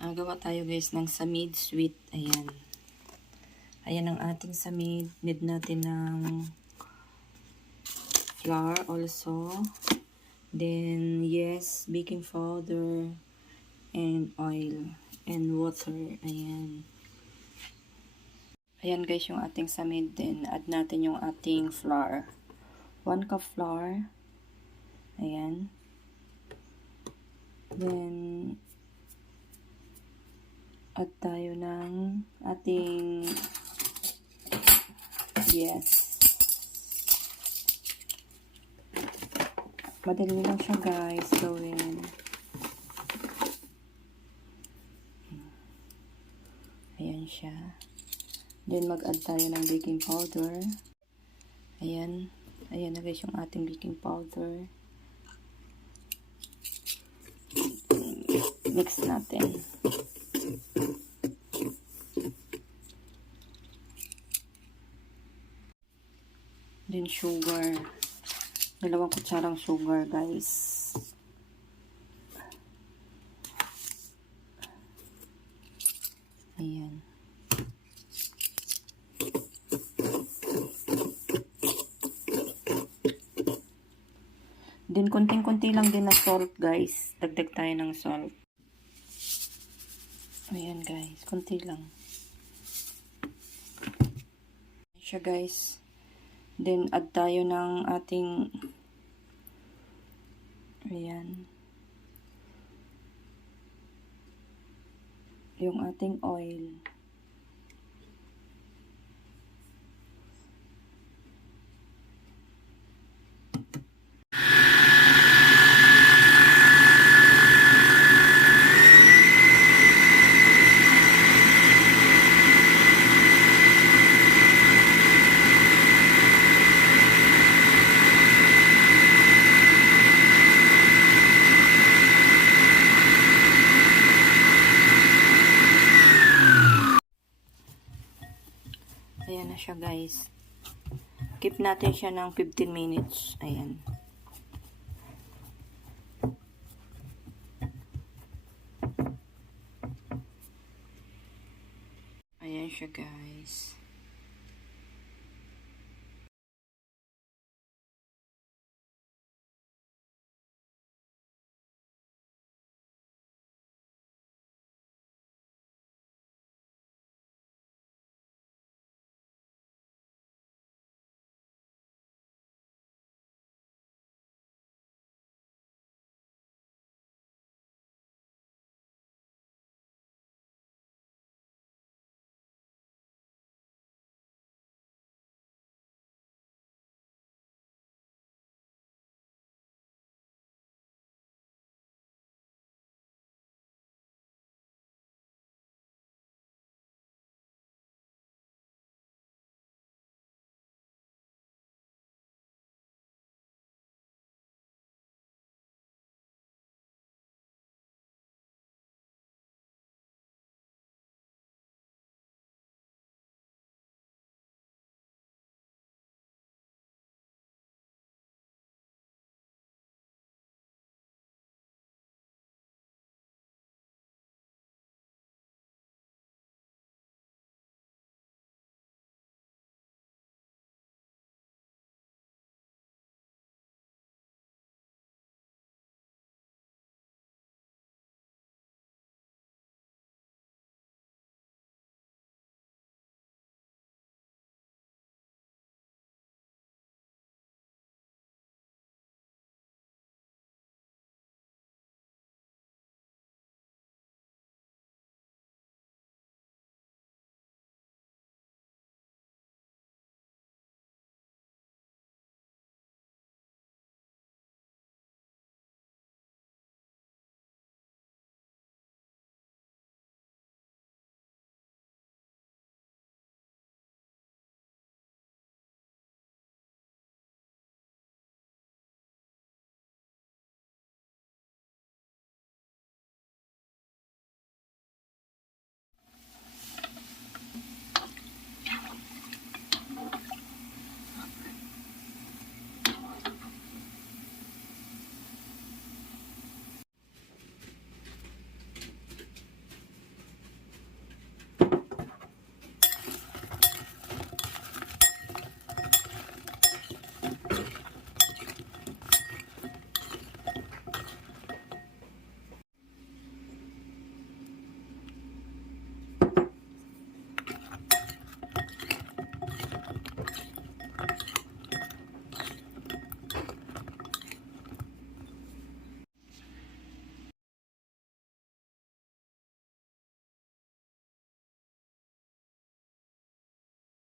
Gawa tayo guys ng samid sweet. Ayan. Ayan ang ating samid. Need natin ng flour also. Then, yes, baking powder and oil and water. Ayan. Ayan guys yung ating samid. Then, add natin yung ating flour. 1 cup flour. Ayan. Then, add tayo ng ating yes. Madali lang siya guys gawin. Ayan siya. Then mag-add tayo ng baking powder. Ayan. Ayan na guys yung ating baking powder. Mix natin. Then sugar. 2 kutsarang sugar guys. Ayan. Then konting-konti lang din na salt guys. Dagdag tayo ng salt. Ayan guys, konti lang. Ayan siya guys. Then, add tayo ng ating, ayan, yung ating oil. Ayan na siya guys. Keep natin siya ng 15 minutes. Ayan. Ayan siya guys.